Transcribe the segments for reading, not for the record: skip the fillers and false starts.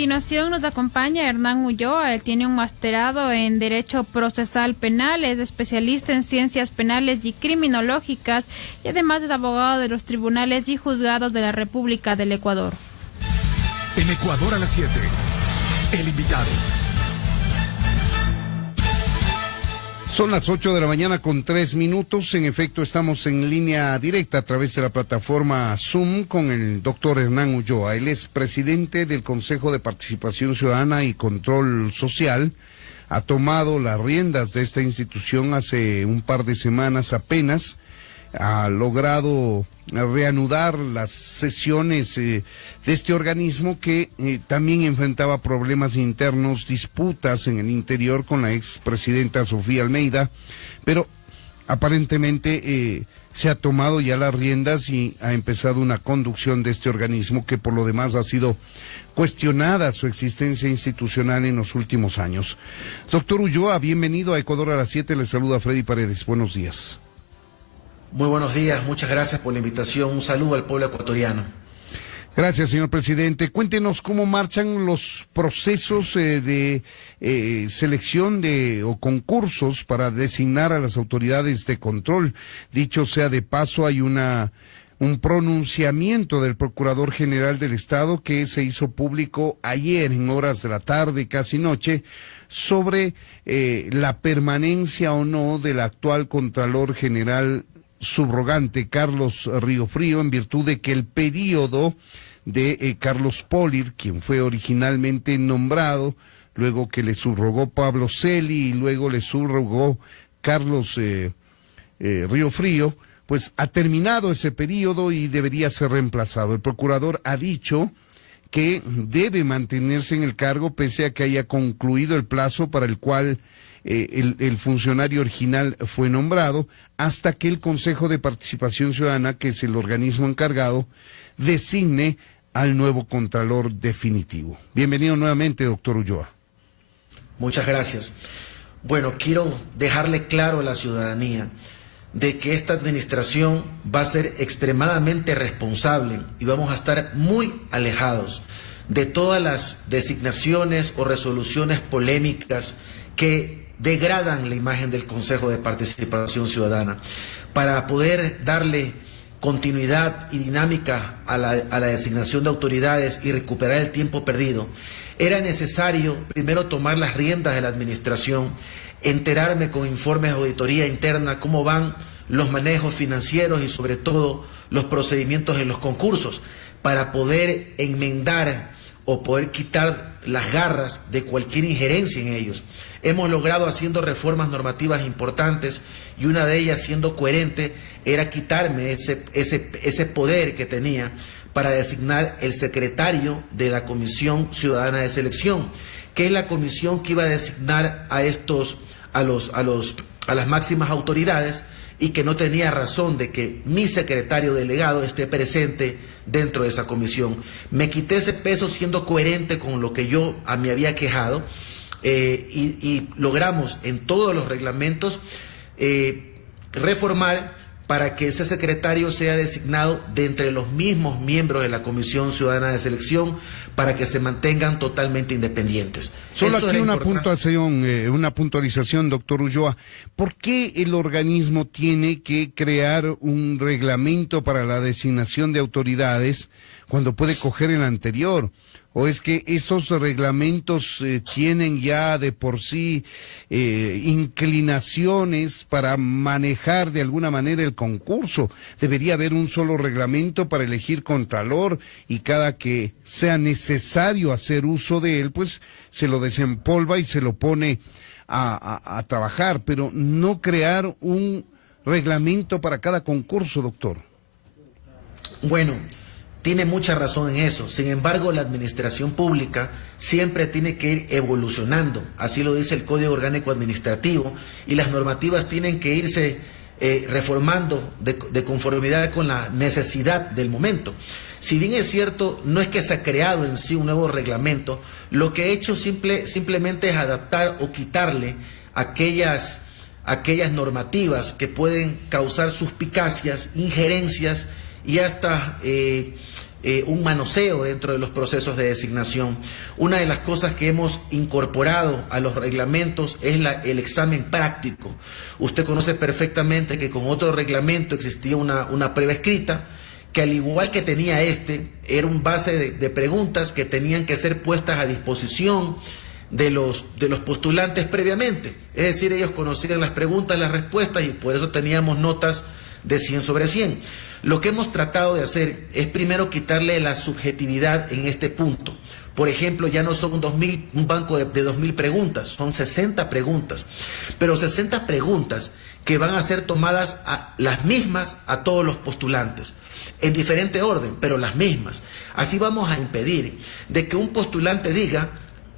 continuación nos acompaña Hernán Ulloa. Él tiene un masterado en Derecho Procesal Penal, es especialista en Ciencias Penales y Criminológicas y además es abogado de los tribunales y juzgados de la República del Ecuador. En Ecuador a las 7, el invitado. Son las 8 de la mañana con 3 minutos. En efecto, estamos en línea directa a través de la plataforma Zoom con el doctor Hernán Ulloa. Él es presidente del Consejo de Participación Ciudadana y Control Social. Ha tomado las riendas de esta institución hace un par de semanas apenas. Ha logrado reanudar las sesiones de este organismo que también enfrentaba problemas internos, disputas en el interior con la expresidenta Sofía Almeida, pero aparentemente se ha tomado ya las riendas y ha empezado una conducción de este organismo que por lo demás ha sido cuestionada su existencia institucional en los últimos años. Doctor Ulloa, bienvenido a Ecuador a las 7, le saluda Freddy Paredes, buenos días. Muy buenos días, muchas gracias por la invitación, un saludo al pueblo ecuatoriano. Gracias, señor presidente. Cuéntenos cómo marchan los procesos de selección o concursos para designar a las autoridades de control. Dicho sea de paso, hay un pronunciamiento del Procurador General del Estado que se hizo público ayer en horas de la tarde, casi noche, sobre la permanencia o no del actual Contralor General subrogante Carlos Riofrío, en virtud de que el periodo de Carlos Polir, quien fue originalmente nombrado, luego que le subrogó Pablo Celi y luego le subrogó Carlos Riofrío, pues ha terminado ese periodo y debería ser reemplazado. El procurador ha dicho que debe mantenerse en el cargo pese a que haya concluido el plazo para el cual el funcionario original fue nombrado, hasta que el Consejo de Participación Ciudadana, que es el organismo encargado, designe al nuevo Contralor definitivo. Bienvenido nuevamente, doctor Ulloa. Muchas gracias. Bueno, quiero dejarle claro a la ciudadanía de que esta administración va a ser extremadamente responsable y vamos a estar muy alejados de todas las designaciones o resoluciones polémicas que degradan la imagen del Consejo de Participación Ciudadana. Para poder darle continuidad y dinámica a la designación de autoridades y recuperar el tiempo perdido, era necesario primero tomar las riendas de la administración, enterarme con informes de auditoría interna cómo van los manejos financieros y sobre todo los procedimientos en los concursos, para poder enmendar o poder quitar las garras de cualquier injerencia en ellos. Hemos logrado haciendo reformas normativas importantes y una de ellas, siendo coherente, era quitarme ese poder que tenía para designar el secretario de la Comisión Ciudadana de Selección, que es la comisión que iba a designar a las máximas autoridades y que no tenía razón de que mi secretario delegado esté presente dentro de esa comisión. Me quité ese peso siendo coherente con lo que yo me había quejado y logramos en todos los reglamentos reformar para que ese secretario sea designado de entre los mismos miembros de la Comisión Ciudadana de Selección para que se mantengan totalmente independientes. Solo aquí una puntualización, doctor Ulloa. ¿Por qué el organismo tiene que crear un reglamento para la designación de autoridades cuando puede coger el anterior? ¿O es que esos reglamentos tienen ya de por sí inclinaciones para manejar de alguna manera el concurso? Debería haber un solo reglamento para elegir contralor y cada que sea necesario hacer uso de él, pues se lo desempolva y se lo pone a trabajar, pero no crear un reglamento para cada concurso, doctor. Bueno, tiene mucha razón en eso. Sin embargo, la administración pública siempre tiene que ir evolucionando. Así lo dice el Código Orgánico Administrativo y las normativas tienen que irse reformando de conformidad con la necesidad del momento. Si bien es cierto, no es que se ha creado en sí un nuevo reglamento, lo que he hecho simplemente es adaptar o quitarle aquellas normativas que pueden causar suspicacias, injerencias y hasta un manoseo dentro de los procesos de designación. Una de las cosas que hemos incorporado a los reglamentos es el examen práctico. Usted conoce perfectamente que con otro reglamento existía una prueba escrita, que al igual que tenía era un base de preguntas que tenían que ser puestas a disposición de los postulantes previamente. Es decir, ellos conocían las preguntas, las respuestas, y por eso teníamos notas de 100 sobre 100. Lo que hemos tratado de hacer es primero quitarle la subjetividad en este punto. Por ejemplo, ya no son un banco de 2.000 preguntas, son 60 preguntas, pero 60 preguntas que van a ser tomadas las mismas a todos los postulantes, en diferente orden, pero las mismas. Así vamos a impedir de que un postulante diga: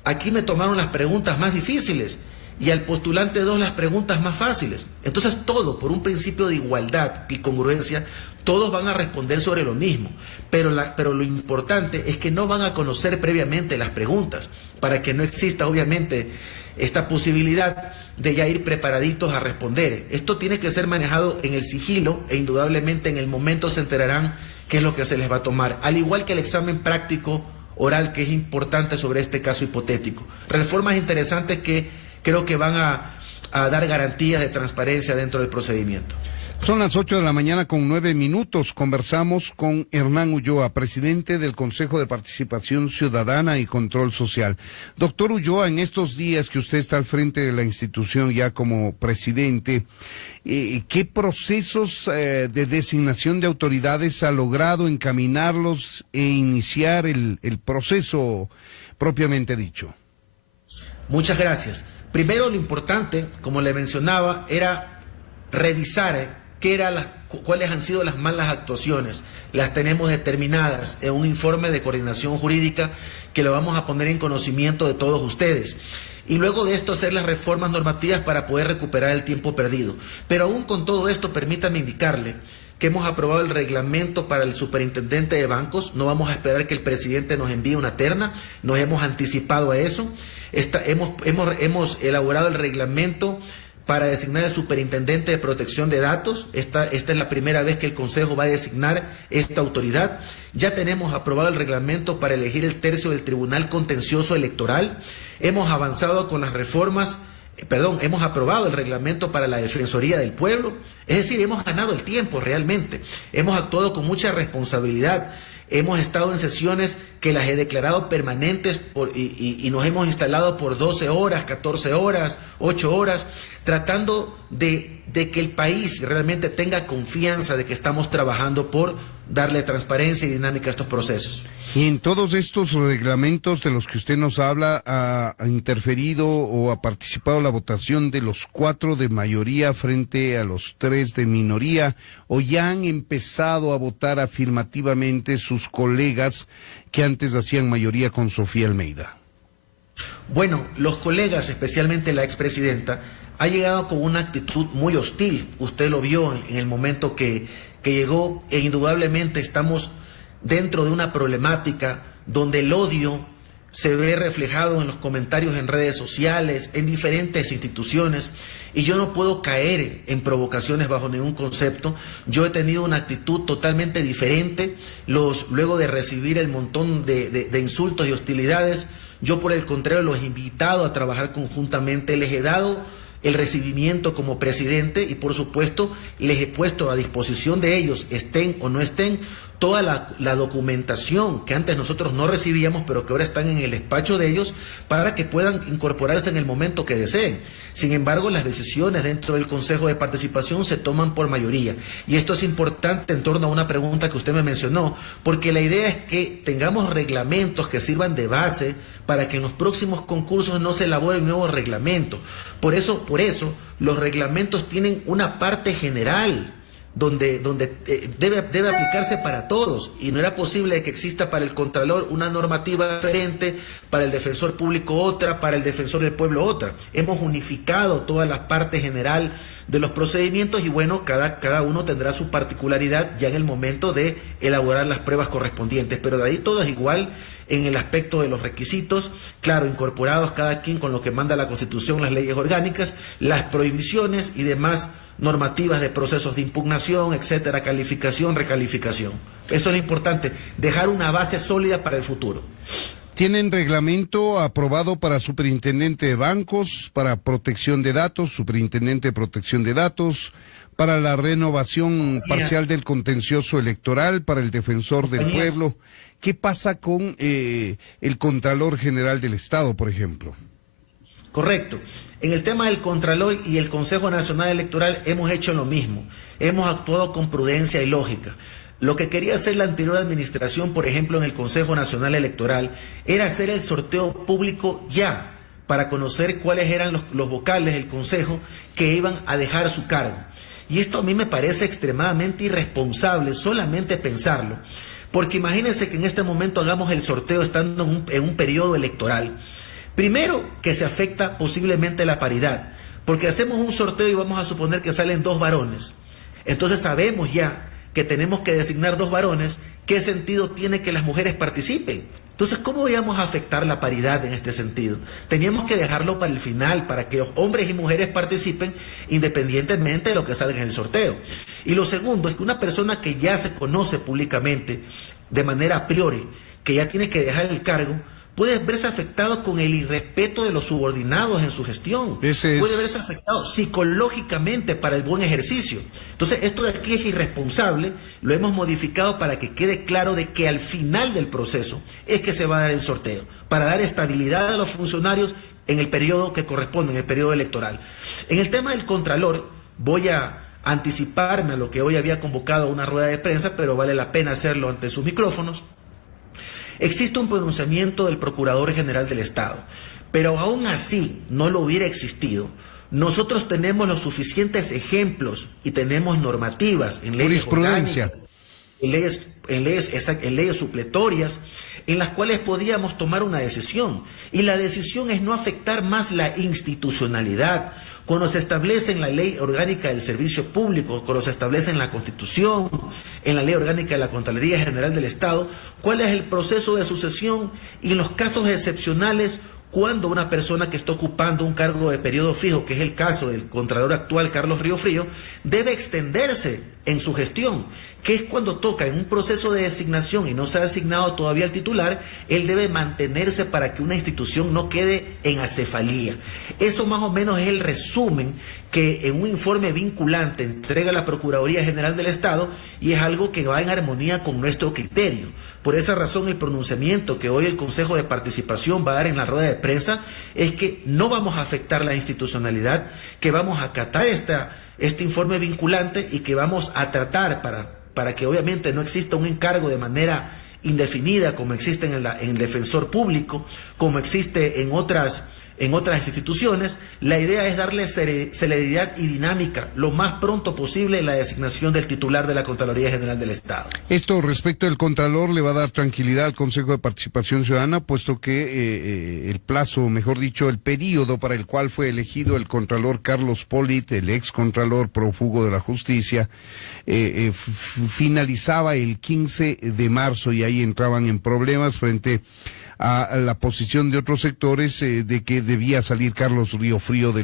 aquí me tomaron las preguntas más difíciles, y al postulante 2 las preguntas más fáciles. Entonces, todo por un principio de igualdad y congruencia, todos van a responder sobre lo mismo, pero lo importante es que no van a conocer previamente las preguntas, para que no exista obviamente esta posibilidad de ya ir preparaditos a responder. Esto tiene que ser manejado en el sigilo, e indudablemente en el momento se enterarán qué es lo que se les va a tomar, al igual que el examen práctico oral, que es importante sobre este caso hipotético. Reformas interesantes que creo que van a dar garantías de transparencia dentro del procedimiento. Son las 8:09 a.m. Conversamos con Hernán Ulloa, presidente del Consejo de Participación Ciudadana y Control Social. Doctor Ulloa, en estos días que usted está al frente de la institución ya como presidente, ¿qué procesos de designación de autoridades ha logrado encaminarlos e iniciar el proceso propiamente dicho? Muchas gracias. Primero, lo importante, como le mencionaba, era revisar cuáles han sido las malas actuaciones. Las tenemos determinadas en un informe de coordinación jurídica que lo vamos a poner en conocimiento de todos ustedes. Y luego de esto hacer las reformas normativas para poder recuperar el tiempo perdido. Pero aún con todo esto, permítame indicarle que hemos aprobado el reglamento para el superintendente de bancos. No vamos a esperar que el presidente nos envíe una terna, nos hemos anticipado a eso. Hemos elaborado el reglamento para designar al superintendente de protección de datos. Esta es la primera vez que el Consejo va a designar esta autoridad. Ya tenemos aprobado el reglamento para elegir el tercio del Tribunal Contencioso Electoral. Hemos avanzado con las reformas, hemos aprobado el reglamento para la Defensoría del Pueblo. Es decir, hemos ganado el tiempo realmente. Hemos actuado con mucha responsabilidad. Hemos estado en sesiones que las he declarado permanentes y nos hemos instalado por 12 horas, 14 horas, 8 horas, tratando de que el país realmente tenga confianza de que estamos trabajando por darle transparencia y dinámica a estos procesos. Y en todos estos reglamentos de los que usted nos habla, ¿ha interferido o ha participado la votación de los 4 de mayoría frente a los 3 de minoría, o ya han empezado a votar afirmativamente sus colegas que antes hacían mayoría con Sofía Almeida? Bueno, los colegas, especialmente la expresidenta, ha llegado con una actitud muy hostil. Usted lo vio en el momento que llegó, e indudablemente estamos dentro de una problemática donde el odio se ve reflejado en los comentarios en redes sociales, en diferentes instituciones, y yo no puedo caer en provocaciones bajo ningún concepto. Yo he tenido una actitud totalmente diferente luego de recibir el montón de insultos y hostilidades. Yo, por el contrario, los he invitado a trabajar conjuntamente, les he dado el recibimiento como presidente y, por supuesto, les he puesto a disposición de ellos, estén o no estén, toda la documentación que antes nosotros no recibíamos, pero que ahora están en el despacho de ellos, para que puedan incorporarse en el momento que deseen. Sin embargo, las decisiones dentro del Consejo de Participación se toman por mayoría. Y esto es importante en torno a una pregunta que usted me mencionó, porque la idea es que tengamos reglamentos que sirvan de base para que en los próximos concursos no se elaboren nuevos reglamentos. Por eso, los reglamentos tienen una parte general donde debe aplicarse para todos, y no era posible que exista para el Contralor una normativa diferente, para el Defensor Público otra, para el Defensor del Pueblo otra. Hemos unificado toda la parte general de los procedimientos y bueno, cada uno tendrá su particularidad ya en el momento de elaborar las pruebas correspondientes, pero de ahí todo es igual en el aspecto de los requisitos, claro, incorporados cada quien con lo que manda la Constitución, las leyes orgánicas, las prohibiciones y demás normativas de procesos de impugnación, etcétera, calificación, recalificación. Eso es lo importante, dejar una base sólida para el futuro. ¿Tienen reglamento aprobado para superintendente de bancos, para protección de datos, superintendente de protección de datos, para la renovación parcial del contencioso electoral, para el defensor del pueblo? ¿Qué pasa con el Contralor General del Estado, por ejemplo? Correcto. En el tema del Contralor y el Consejo Nacional Electoral hemos hecho lo mismo. Hemos actuado con prudencia y lógica. Lo que quería hacer la anterior administración, por ejemplo, en el Consejo Nacional Electoral, era hacer el sorteo público ya, para conocer cuáles eran los vocales del Consejo que iban a dejar su cargo. Y esto a mí me parece extremadamente irresponsable, solamente pensarlo. Porque imagínense que en este momento hagamos el sorteo estando en un periodo electoral. Primero, que se afecta posiblemente la paridad, porque hacemos un sorteo y vamos a suponer que salen 2 varones. Entonces sabemos ya que tenemos que designar 2 varones, ¿qué sentido tiene que las mujeres participen? Entonces, ¿cómo íbamos a afectar la paridad en este sentido? Teníamos que dejarlo para el final, para que los hombres y mujeres participen independientemente de lo que salga en el sorteo. Y lo segundo es que una persona que ya se conoce públicamente, de manera a priori, que ya tiene que dejar el cargo, puede verse afectado con el irrespeto de los subordinados en su gestión. Puede verse afectado psicológicamente para el buen ejercicio. Entonces, esto de aquí es irresponsable, lo hemos modificado para que quede claro de que al final del proceso es que se va a dar el sorteo, para dar estabilidad a los funcionarios en el periodo que corresponde, en el periodo electoral. En el tema del Contralor, voy a anticiparme a lo que hoy había convocado a una rueda de prensa, pero vale la pena hacerlo ante sus micrófonos. Existe un pronunciamiento del Procurador General del Estado, pero aún así no lo hubiera existido. Nosotros tenemos los suficientes ejemplos y tenemos normativas en leyes orgánicas, en leyes supletorias, en las cuales podíamos tomar una decisión. Y la decisión es no afectar más la institucionalidad. Cuando se establece en la Ley Orgánica del Servicio Público, cuando se establece en la Constitución, en la Ley Orgánica de la Contraloría General del Estado, cuál es el proceso de sucesión y en los casos excepcionales, cuando una persona que está ocupando un cargo de periodo fijo, que es el caso del Contralor actual, Carlos Riofrío, debe extenderse en su gestión, que es cuando toca en un proceso de designación y no se ha designado todavía el titular, él debe mantenerse para que una institución no quede en acefalía. Eso más o menos es el resumen que en un informe vinculante entrega la Procuraduría General del Estado y es algo que va en armonía con nuestro criterio. Por esa razón, el pronunciamiento que hoy el Consejo de Participación va a dar en la rueda de prensa es que no vamos a afectar la institucionalidad, que vamos a acatar este informe vinculante y que vamos a tratar para que obviamente no exista un encargo de manera indefinida como existe en el defensor público, como existe en otras instituciones. La idea es darle celeridad y dinámica lo más pronto posible en la designación del titular de la Contraloría General del Estado. Esto respecto del Contralor le va a dar tranquilidad al Consejo de Participación Ciudadana, puesto que el plazo, mejor dicho, el periodo para el cual fue elegido el Contralor Carlos Polit, el ex Contralor prófugo de la Justicia, finalizaba el 15 de marzo y ahí entraban en problemas frente a la posición de otros sectores de que debía salir Carlos Riofrío de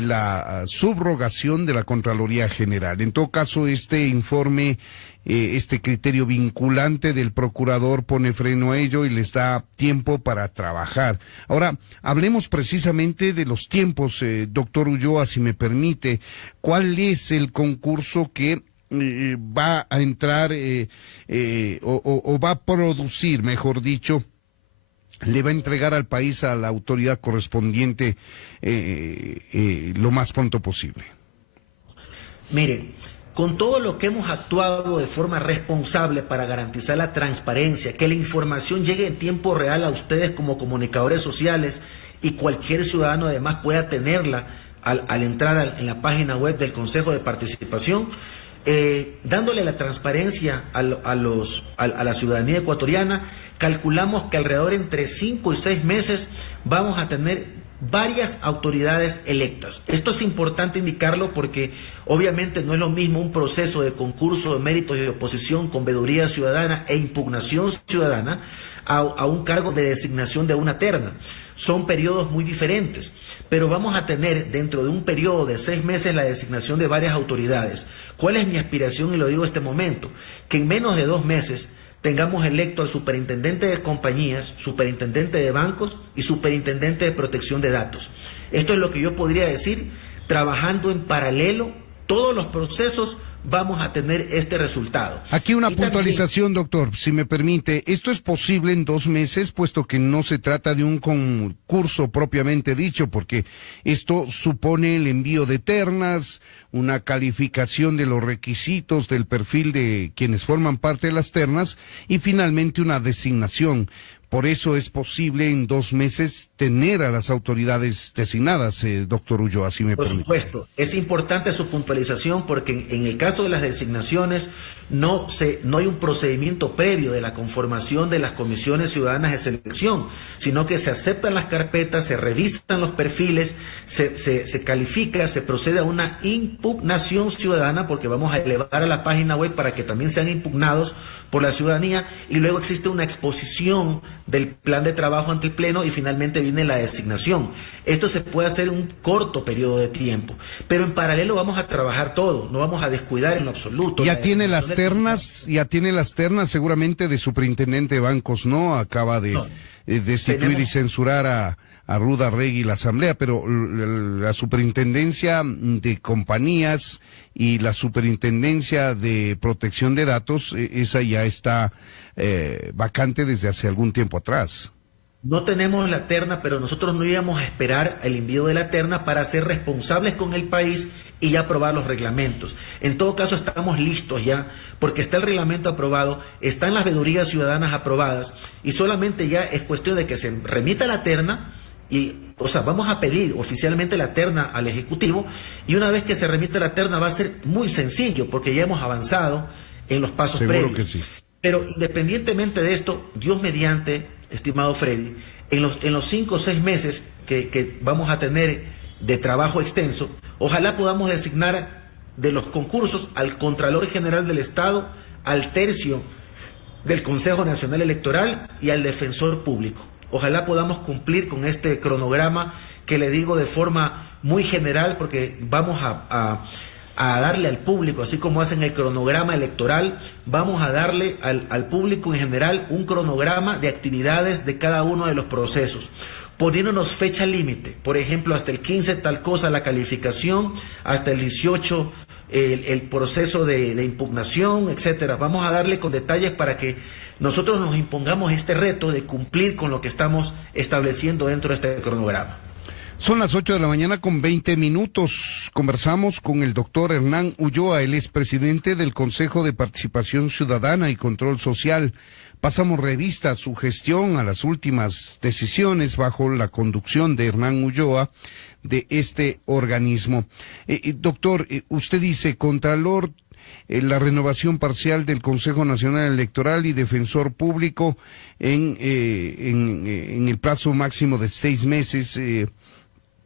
la subrogación de la Contraloría General. En todo caso, este informe, este criterio vinculante del procurador pone freno a ello y les da tiempo para trabajar. Ahora, hablemos precisamente de los tiempos, doctor Ulloa, si me permite. ¿Cuál es el concurso que va a entrar o va a producir, mejor dicho, le va a entregar al país a la autoridad correspondiente lo más pronto posible? Miren, con todo lo que hemos actuado de forma responsable para garantizar la transparencia, que la información llegue en tiempo real a ustedes como comunicadores sociales y cualquier ciudadano además pueda tenerla al entrar en la página web del Consejo de Participación, dándole la transparencia a la ciudadanía ecuatoriana, calculamos que alrededor entre 5 y 6 meses vamos a tener varias autoridades electas. Esto es importante indicarlo porque obviamente no es lo mismo un proceso de concurso de méritos y oposición con veeduría ciudadana e impugnación ciudadana a un cargo de designación de una terna. Son periodos muy diferentes, pero vamos a tener dentro de un periodo de 6 meses la designación de varias autoridades. ¿Cuál es mi aspiración? Y lo digo en este momento, que en menos de 2 meses tengamos electo al superintendente de compañías, superintendente de bancos y superintendente de protección de datos. Esto es lo que yo podría decir, trabajando en paralelo todos los procesos. Vamos a tener este resultado. Aquí una puntualización, doctor, si me permite. ¿Esto es posible en 2 meses, puesto que no se trata de un concurso propiamente dicho, porque esto supone el envío de ternas, una calificación de los requisitos del perfil de quienes forman parte de las ternas y finalmente una designación? Por eso es posible en 2 meses tener a las autoridades designadas, doctor Ulloa, si me permite. Por supuesto, es importante su puntualización porque en el caso de las designaciones no hay un procedimiento previo de la conformación de las comisiones ciudadanas de selección, sino que se aceptan las carpetas, se revisan los perfiles, se califica, se procede a una impugnación ciudadana porque vamos a elevar a la página web para que también sean impugnados por la ciudadanía y luego existe una exposición del plan de trabajo ante el Pleno y finalmente viene la designación. Esto se puede hacer en un corto periodo de tiempo, pero en paralelo vamos a trabajar todo, no vamos a descuidar en lo absoluto. Ya tiene las ternas seguramente de superintendente de bancos, ¿no? Acaba de destituir y censurar a Ruda Regui la asamblea, pero la superintendencia de compañías y la superintendencia de protección de datos, esa ya está vacante desde hace algún tiempo atrás. No tenemos la terna, pero nosotros no íbamos a esperar el envío de la terna para ser responsables con el país y ya aprobar los reglamentos. En todo caso estamos listos ya, porque está el reglamento aprobado, están las veedurías ciudadanas aprobadas y solamente ya es cuestión de que se remita la terna. Vamos a pedir oficialmente la terna al Ejecutivo y una vez que se remite la terna va a ser muy sencillo porque ya hemos avanzado en los pasos previos. Seguro que sí. Pero independientemente de esto, Dios mediante, estimado Freddy, en los 5 o 6 meses que vamos a tener de trabajo extenso, ojalá podamos designar de los concursos al Contralor General del Estado, al tercio del Consejo Nacional Electoral y al Defensor Público. Ojalá podamos cumplir con este cronograma que le digo de forma muy general porque vamos a darle al público, así como hacen el cronograma electoral, vamos a darle al público en general un cronograma de actividades de cada uno de los procesos, poniéndonos fecha límite, por ejemplo, hasta el 15 tal cosa la calificación, hasta el 18 el proceso de impugnación, etcétera. Vamos a darle con detalles para que nosotros nos impongamos este reto de cumplir con lo que estamos estableciendo dentro de este cronograma. Son las 8:20 a.m. Conversamos con el doctor Hernán Ulloa, él es presidente del Consejo de Participación Ciudadana y Control Social. Pasamos revista a su gestión, a las últimas decisiones bajo la conducción de Hernán Ulloa de este organismo. Doctor, usted dice, Contralor, la renovación parcial del Consejo Nacional Electoral y Defensor Público en el plazo máximo de 6 meses,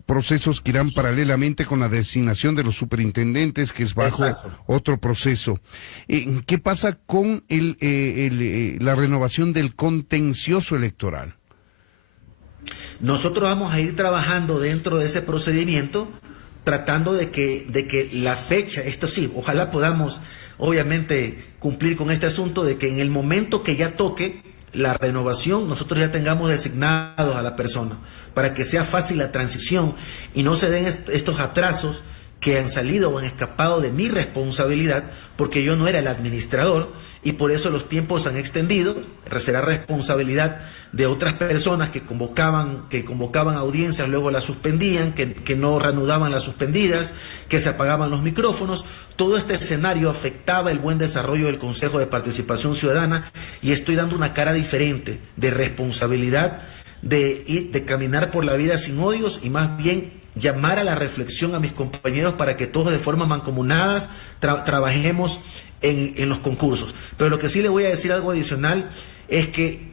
procesos que irán paralelamente con la designación de los superintendentes, que es bajo otro proceso. ¿Qué pasa con la renovación del contencioso electoral? Nosotros vamos a ir trabajando dentro de ese procedimiento, tratando de que la fecha, esto sí, ojalá podamos obviamente cumplir con este asunto de que en el momento que ya toque la renovación, nosotros ya tengamos designados a la persona, para que sea fácil la transición y no se den estos atrasos que han salido o han escapado de mi responsabilidad, porque yo no era el administrador y por eso los tiempos han extendido. Será responsabilidad de otras personas que convocaban audiencias, luego las suspendían, que no reanudaban las suspendidas, que se apagaban los micrófonos. Todo este escenario afectaba el buen desarrollo del Consejo de Participación Ciudadana y estoy dando una cara diferente de responsabilidad, de caminar por la vida sin odios y más bien llamar a la reflexión a mis compañeros para que todos de forma mancomunadas trabajemos en los concursos. Pero lo que sí le voy a decir algo adicional es que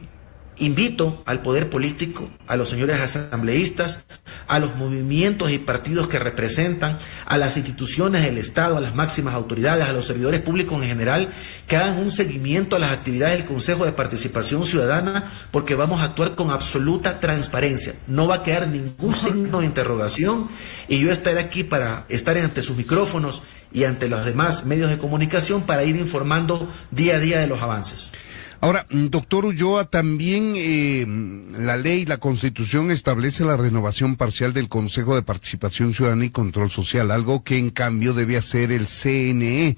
invito al poder político, a los señores asambleístas, a los movimientos y partidos que representan, a las instituciones del Estado, a las máximas autoridades, a los servidores públicos en general, que hagan un seguimiento a las actividades del Consejo de Participación Ciudadana, porque vamos a actuar con absoluta transparencia. No va a quedar ningún signo de interrogación, y yo estaré aquí para estar ante sus micrófonos y ante los demás medios de comunicación para ir informando día a día de los avances. Ahora, doctor Ulloa, también la ley, la Constitución establece la renovación parcial del Consejo de Participación Ciudadana y Control Social, algo que en cambio debe hacer el CNE.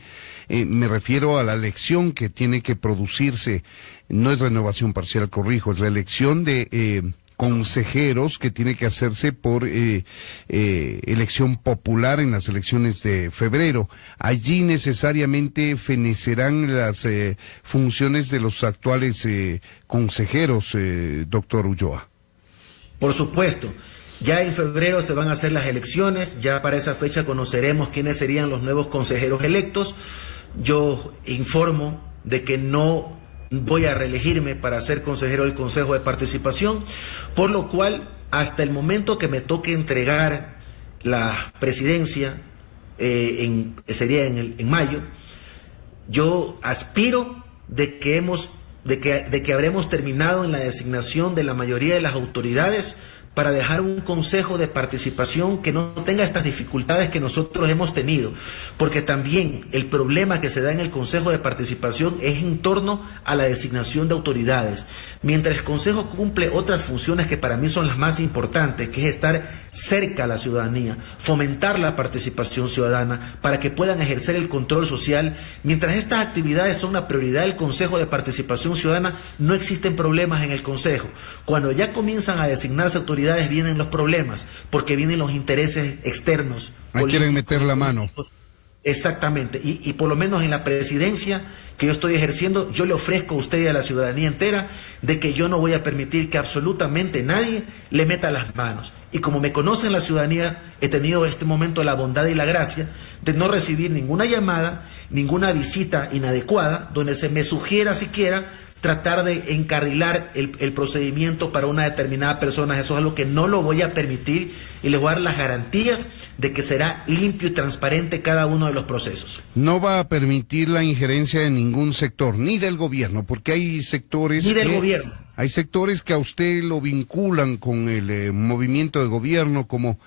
Me refiero a la elección que tiene que producirse, no es renovación parcial, corrijo, es la elección de consejeros que tiene que hacerse por elección popular en las elecciones de febrero. Allí necesariamente fenecerán las funciones de los actuales consejeros, doctor Ulloa. Por supuesto. Ya en febrero se van a hacer las elecciones, ya para esa fecha conoceremos quiénes serían los nuevos consejeros electos. Yo informo de que no voy a reelegirme para ser consejero del Consejo de Participación, por lo cual hasta el momento que me toque entregar la presidencia, sería en mayo, yo aspiro de que habremos terminado en la designación de la mayoría de las autoridades para dejar un consejo de participación que no tenga estas dificultades que nosotros hemos tenido, porque también el problema que se da en el consejo de participación es en torno a la designación de autoridades, mientras el consejo cumple otras funciones que para mí son las más importantes, que es estar cerca a la ciudadanía, fomentar la participación ciudadana para que puedan ejercer el control social. Mientras estas actividades son la prioridad del Consejo de Participación Ciudadana, no existen problemas en el consejo. Cuando ya comienzan a designarse autoridades, vienen los problemas, porque vienen los intereses externos. Ahí quieren meter la mano. Exactamente, y por lo menos en la presidencia que yo estoy ejerciendo, yo le ofrezco a usted y a la ciudadanía entera de que yo no voy a permitir que absolutamente nadie le meta las manos. Y como me conocen la ciudadanía, he tenido este momento la bondad y la gracia de no recibir ninguna llamada, ninguna visita inadecuada, donde se me sugiera siquiera tratar de encarrilar el procedimiento para una determinada persona. Eso es algo que no lo voy a permitir, y les voy a dar las garantías de que será limpio y transparente cada uno de los procesos. No va a permitir la injerencia de ningún sector, ni del gobierno, porque hay sectores hay sectores que a usted lo vinculan con el movimiento de gobierno como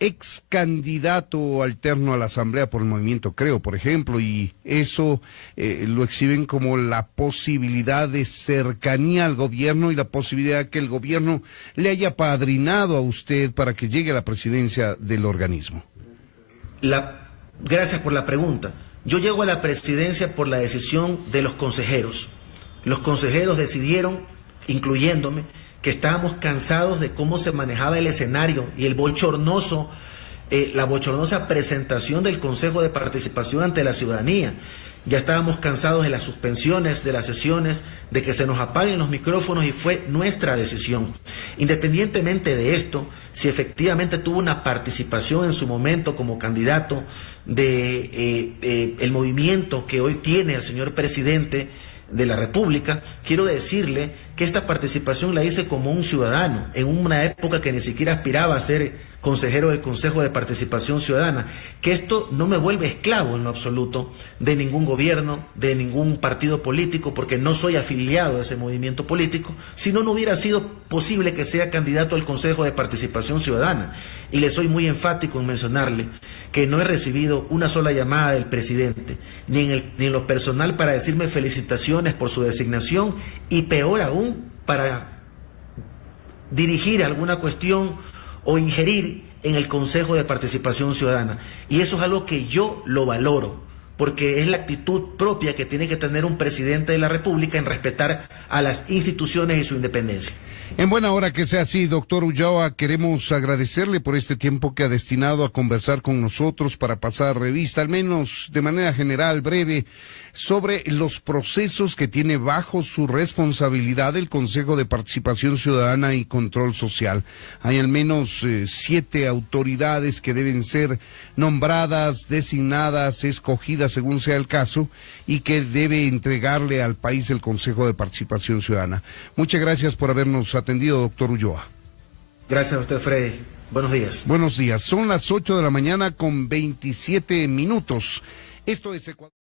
ex candidato alterno a la Asamblea por el movimiento Creo, por ejemplo, y eso lo exhiben como la posibilidad de cercanía al gobierno y la posibilidad que el gobierno le haya padrinado a usted para que llegue a la presidencia del organismo. Gracias por la pregunta. Yo llego a la presidencia por la decisión de los consejeros. Los consejeros decidieron, incluyéndome, que estábamos cansados de cómo se manejaba el escenario y la bochornosa presentación del Consejo de Participación ante la ciudadanía. Ya estábamos cansados de las suspensiones de las sesiones, de que se nos apaguen los micrófonos, y fue nuestra decisión. Independientemente de esto, si efectivamente tuvo una participación en su momento como candidato de el movimiento que hoy tiene el señor presidente de la República, quiero decirle que esta participación la hice como un ciudadano, en una época que ni siquiera aspiraba a ser consejero del Consejo de Participación Ciudadana, que esto no me vuelve esclavo en lo absoluto de ningún gobierno, de ningún partido político, porque no soy afiliado a ese movimiento político. Si no, no hubiera sido posible que sea candidato al Consejo de Participación Ciudadana. Y le soy muy enfático en mencionarle que no he recibido una sola llamada del presidente, ni en lo personal, para decirme felicitaciones por su designación, y peor aún, para dirigir alguna cuestión o ingerir en el Consejo de Participación Ciudadana. Y eso es algo que yo lo valoro, porque es la actitud propia que tiene que tener un presidente de la República en respetar a las instituciones y su independencia. En buena hora que sea así, doctor Ulloa, queremos agradecerle por este tiempo que ha destinado a conversar con nosotros para pasar revista, al menos de manera general, breve, sobre los procesos que tiene bajo su responsabilidad el Consejo de Participación Ciudadana y Control Social. Hay al menos 7 autoridades que deben ser nombradas, designadas, escogidas según sea el caso, y que debe entregarle al país el Consejo de Participación Ciudadana. Muchas gracias por habernos atendido, doctor Ulloa. Gracias a usted, Freddy. Buenos días. Buenos días. Son las 8 de la mañana con 27 minutos. Esto es Ecuador.